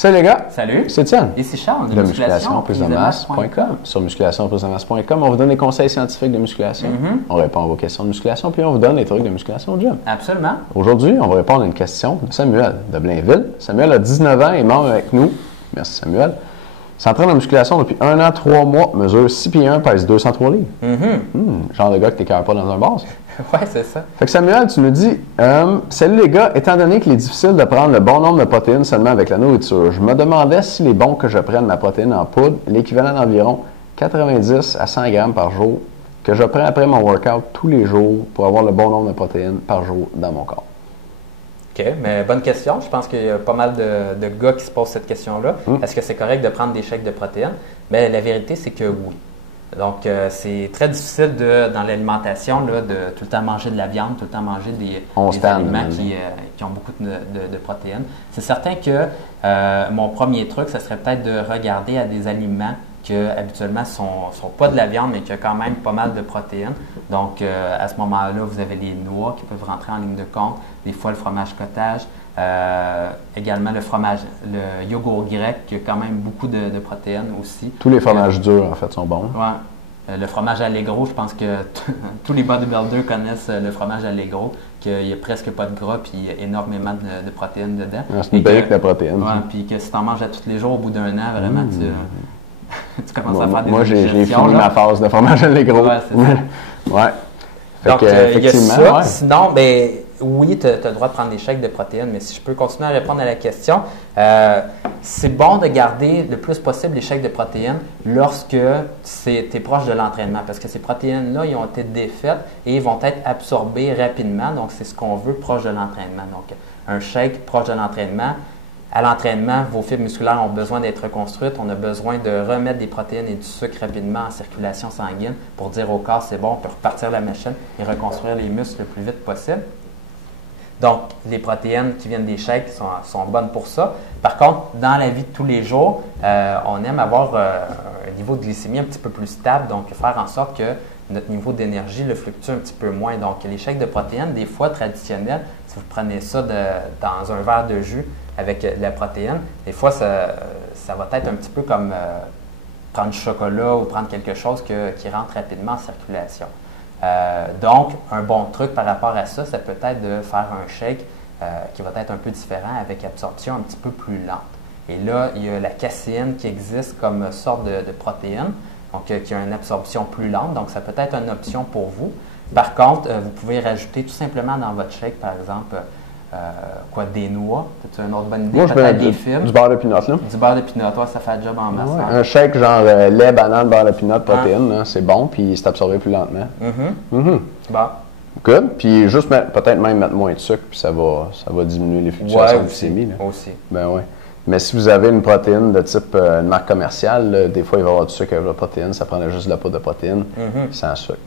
Salut les gars! Salut! C'est Étienne. Ici Charles de musculation-prise-de-masse.com. Sur musculation-prise-de-masse.com, on vous donne des conseils scientifiques de musculation. On répond à vos questions de musculation, puis on vous donne des trucs de musculation au gym. Absolument. Aujourd'hui, on va répondre à une question de Samuel de Blainville. Samuel a 19 ans et est membre avec nous. Merci Samuel. Il s'entraîne en musculation depuis 1 an, 3 mois, mesure 6 pieds 1, pèse 203 livres. Genre de gars que tu n'écœures pas dans un bar, ça. Ouais, c'est ça. Fait que Samuel, tu nous dis salut les gars, étant donné qu'il est difficile de prendre le bon nombre de protéines seulement avec la nourriture, je me demandais s'il est bon que je prenne ma protéine en poudre, l'équivalent d'environ 90 à 100 grammes par jour, que je prends après mon workout tous les jours pour avoir le bon nombre de protéines par jour dans mon corps. OK, mais bonne question. Je pense qu'il y a pas mal de gars qui se posent cette question-là. Est-ce que c'est correct de prendre des shakes de protéines? Mais la vérité, c'est que oui. Donc, c'est très difficile dans l'alimentation de tout le temps manger de la viande, tout le temps manger des aliments qui ont beaucoup de protéines. C'est certain que mon premier truc, ce serait peut-être de regarder à des aliments qui habituellement ne sont pas de la viande, mais qui ont quand même pas mal de protéines. Donc, à ce moment-là, vous avez les noix qui peuvent rentrer en ligne de compte, des fois le fromage cottage, également le yogourt grec qui a quand même beaucoup de protéines aussi. Tous les fromages durs, en fait, sont bons. Ouais. Le fromage Allegro, je pense que tous les bodybuilders connaissent le fromage Allegro, qu'il n'y a presque pas de gras et énormément de protéines dedans. C'est une brique de protéines. Ouais, puis que si tu en manges à tous les jours, au bout d'un an, vraiment, tu commences à faire des Moi, j'ai fini ma phase de fromage Allegro. Ouais, c'est ça. Ouais. Donc, il y a ça. Ouais. Sinon, ben, oui, tu as le droit de prendre des shakes de protéines, mais si je peux continuer à répondre à la question, c'est bon de garder le plus possible les shakes de protéines lorsque tu es proche de l'entraînement, parce que ces protéines-là, ils ont été défaites et ils vont être absorbées rapidement. Donc, c'est ce qu'on veut proche de l'entraînement. Donc, un shake proche de l'entraînement. À l'entraînement, vos fibres musculaires ont besoin d'être reconstruites. On a besoin de remettre des protéines et du sucre rapidement en circulation sanguine pour dire au corps, c'est bon, on peut repartir la machine et reconstruire les muscles le plus vite possible. Donc, les protéines qui viennent des shakes sont bonnes pour ça. Par contre, dans la vie de tous les jours, on aime avoir un niveau de glycémie un petit peu plus stable, donc faire en sorte que notre niveau d'énergie le fluctue un petit peu moins. Donc, les shakes de protéines, des fois traditionnels, si vous prenez ça dans un verre de jus avec de la protéine, des fois, ça va être un petit peu comme prendre du chocolat ou prendre quelque chose qui rentre rapidement en circulation. Donc, un bon truc par rapport à ça, ça peut être de faire un shake qui va être un peu différent avec absorption un petit peu plus lente. Et là, il y a la caséine qui existe comme sorte de protéine, donc qui a une absorption plus lente, donc ça peut être une option pour vous. Par contre, vous pouvez rajouter tout simplement dans votre shake, par exemple, des noix. C'est une autre bonne idée? Moi, je mets des fibres. Du beurre de pinot, là. Du beurre de pinot, ça fait le job en masse. Ouais, un shake genre lait, banane, beurre de pinot, protéines, c'est bon, puis c'est absorbé plus lentement. Bon. Good. Puis juste peut-être même mettre moins de sucre, puis ça va diminuer les fluctuations de glycémie. Aussi. Ben oui. Mais si vous avez une protéine de type une marque commerciale, là, des fois, il va y avoir du sucre avec la protéine. Ça prendrait juste de la poudre de protéine sans sucre.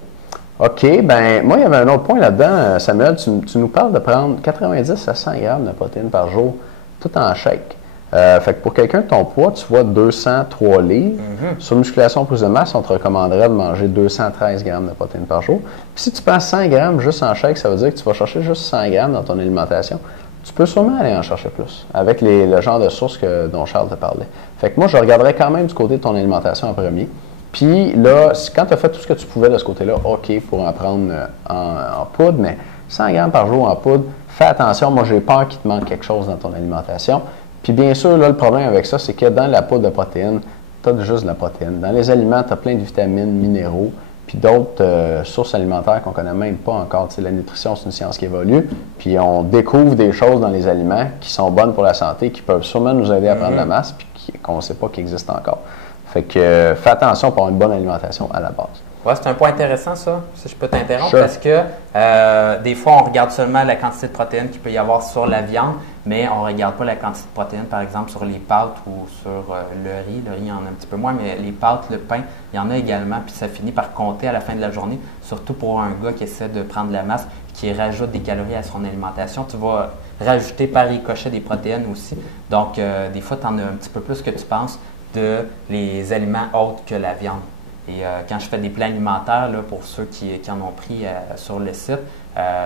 OK. Ben moi, il y avait un autre point là-dedans. Samuel, tu nous parles de prendre 90 à 100 grammes de protéines par jour, tout en shake. Fait que pour quelqu'un de ton poids, tu vois 203 livres. Sur musculation prise de masse, on te recommanderait de manger 213 grammes de protéines par jour. Puis si tu prends 100 grammes juste en shake, ça veut dire que tu vas chercher juste 100 grammes dans ton alimentation. Tu peux sûrement aller en chercher plus avec le genre de sources dont Charles te parlait. Fait que moi, je regarderais quand même du côté de ton alimentation en premier. Puis là, quand tu as fait tout ce que tu pouvais de ce côté-là, OK pour en prendre en poudre, mais 100 grammes par jour en poudre, fais attention. Moi, j'ai peur qu'il te manque quelque chose dans ton alimentation. Puis bien sûr, là, le problème avec ça, c'est que dans la poudre de protéines, tu as juste de la protéine. Dans les aliments, tu as plein de vitamines, minéraux, puis d'autres sources alimentaires qu'on ne connaît même pas encore. Tu sais, la nutrition, c'est une science qui évolue. Puis on découvre des choses dans les aliments qui sont bonnes pour la santé, qui peuvent sûrement nous aider à prendre la masse, puis qu'on ne sait pas qu'ils existent encore. Fait que fais attention pour avoir une bonne alimentation à la base. Ouais, c'est un point intéressant, ça, si je peux t'interrompre, parce que des fois, on regarde seulement la quantité de protéines qu'il peut y avoir sur la viande, mais on ne regarde pas la quantité de protéines, par exemple, sur les pâtes ou sur le riz. Le riz, il y en a un petit peu moins, mais les pâtes, le pain, il y en a également, puis ça finit par compter à la fin de la journée, surtout pour un gars qui essaie de prendre de la masse, qui rajoute des calories à son alimentation. Tu vas rajouter par ricochet des protéines aussi. Donc, des fois, tu en as un petit peu plus que tu penses de les aliments autres que la viande. Et quand je fais des plans alimentaires, là, pour ceux qui en ont pris sur le site,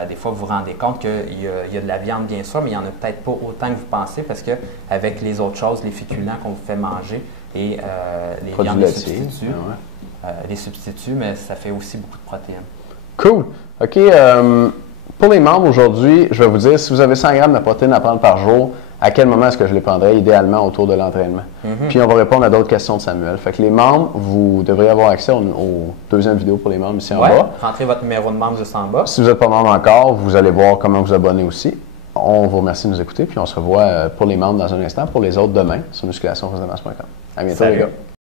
des fois vous vous rendez compte qu'il y a de la viande bien sûr, mais il n'y en a peut-être pas autant que vous pensez parce qu'avec les autres choses, les féculents qu'on vous fait manger et les viandes, les substituts, mais ça fait aussi beaucoup de protéines. Cool. OK. Pour les membres aujourd'hui, je vais vous dire, si vous avez 100 grammes de protéines à prendre par jour, à quel moment est-ce que je les prendrais idéalement autour de l'entraînement? Puis on va répondre à d'autres questions de Samuel. Fait que les membres, vous devriez avoir accès au deuxième vidéo pour les membres ici en bas. Rentrez votre numéro de membre juste en bas. Si vous n'êtes pas membre encore, vous allez voir comment vous abonner aussi. On vous remercie de nous écouter, puis on se revoit pour les membres dans un instant, pour les autres demain sur musculationforcedemasse.com. À bientôt les gars.